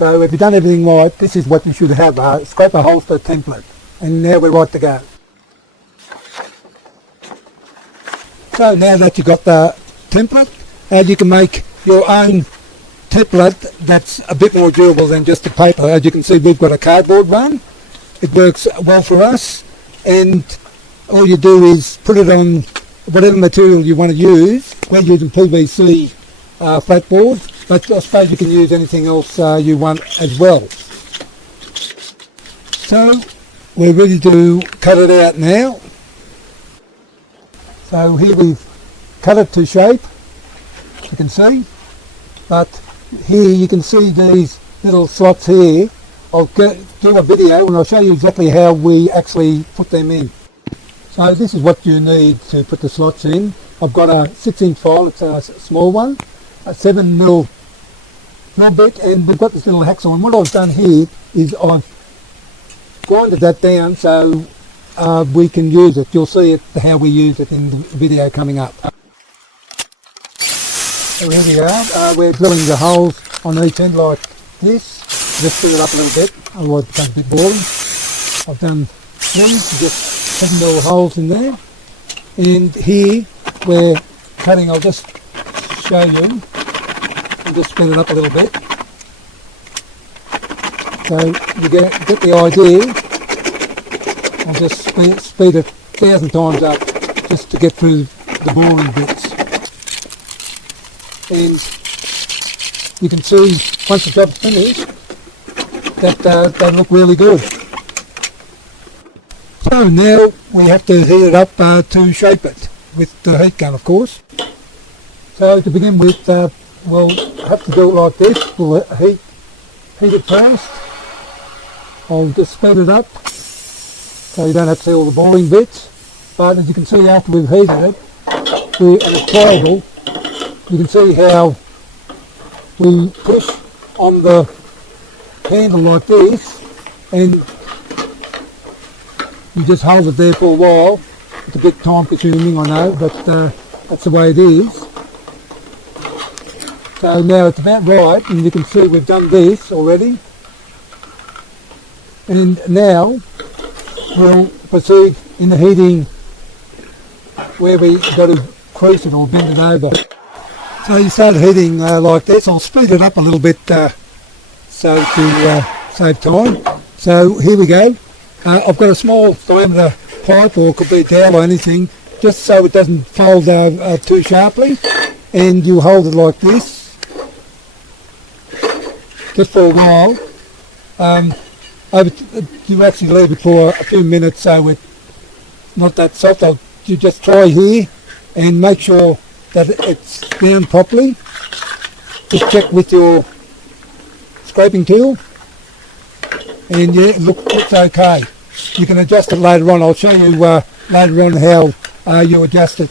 So if you've done everything right, this is what you should have, a scraper holster template. And now we're right to go. So now that you've got the template, you can make your own template that's a bit more durable than just the paper. As you can see, we've got a cardboard one. It works well for us, and all you do is put it on whatever material you want to use. We're using PVC flat board, but I suppose you can use anything else you want as well. So we're ready to cut it out now. So here we've cut it to shape, you can see, but here you can see these little slots here. I'll do a video and I'll show you exactly how we actually put them in. So this is what you need to put the slots in. I've got a 6-inch file, it's a small one, a 7mm drill bit, and we've got this little hacksaw. And what I've done here is I've grinded that down so we can use it. You'll see it, how we use it in the video coming up. So here we are, we're drilling the holes on each end like this. Just fill it up a little bit, otherwise it becomes a bit boring. I've done 3, just 7mm holes in there. And here we're cutting, I'll just show you, and just spin it up a little bit. So you get the idea. I'll just speed it 1,000 times up just to get through the boring bits. And you can see once the job's finished that they look really good. So now we have to heat it up to shape it with the heat gun, of course. So to begin with, we'll have to do it like this. We'll heat it first. I'll just speed it up so you don't have to see all the boring bits. But as you can see, after we've heated it, and it's pliable, you can see how we push on the handle like this, and you just hold it there for a while. It's a bit time consuming, I know, but that's the way it is. So now it's about right, and you can see we've done this already. And now we'll proceed in the heating where we got to crease it or bend it over. So you start heating like this. I'll speed it up a little bit so to save time. So here we go. I've got a small diameter pipe, or it could be a towel or anything, just so it doesn't fold too sharply. And you hold it like this, just for a while. You actually leave it for a few minutes so it's not that soft. You just try here and make sure that it's down properly. Just check with your scraping tool, and yeah, it looks okay. You can adjust it later on. I'll show you later on how you adjust it.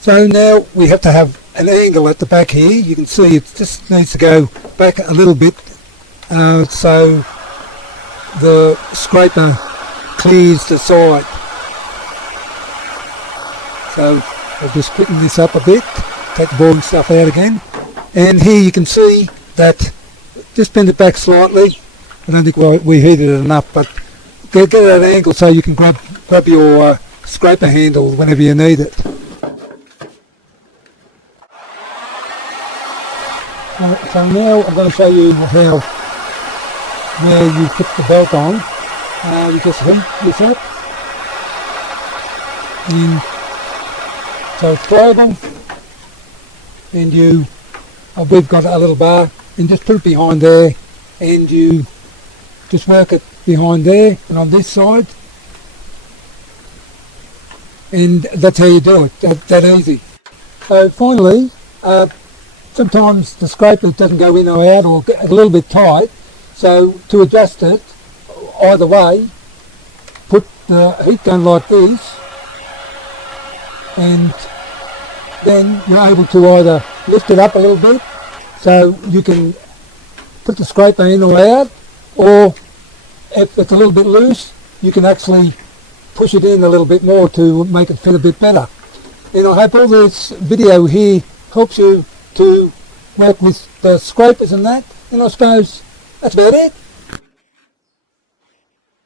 So now we have to have an angle at the back here. You can see it just needs to go back a little bit so the scraper clears the side. So I'll just quicken this up a bit, take the boring stuff out again. And here you can see that, just bend it back slightly. I don't think we heated it enough, but get that angle so you can grab your scraper handle whenever you need it. So now I'm going to show you where you put the belt on. You just heat this up. And so it's pliable, and we've got a little bar, and just put it behind there, and you just work it behind there and on this side, and that's how you do it, that easy. So finally, sometimes the scraper doesn't go in or out, or get a little bit tight, so to adjust it either way, put the heat gun like this, and then you're able to either lift it up a little bit so you can put the scraper in or out, or if it's a little bit loose, you can actually push it in a little bit more to make it fit a bit better. And I hope all this video here helps you to work with the scrapers and that, then I suppose that's about it.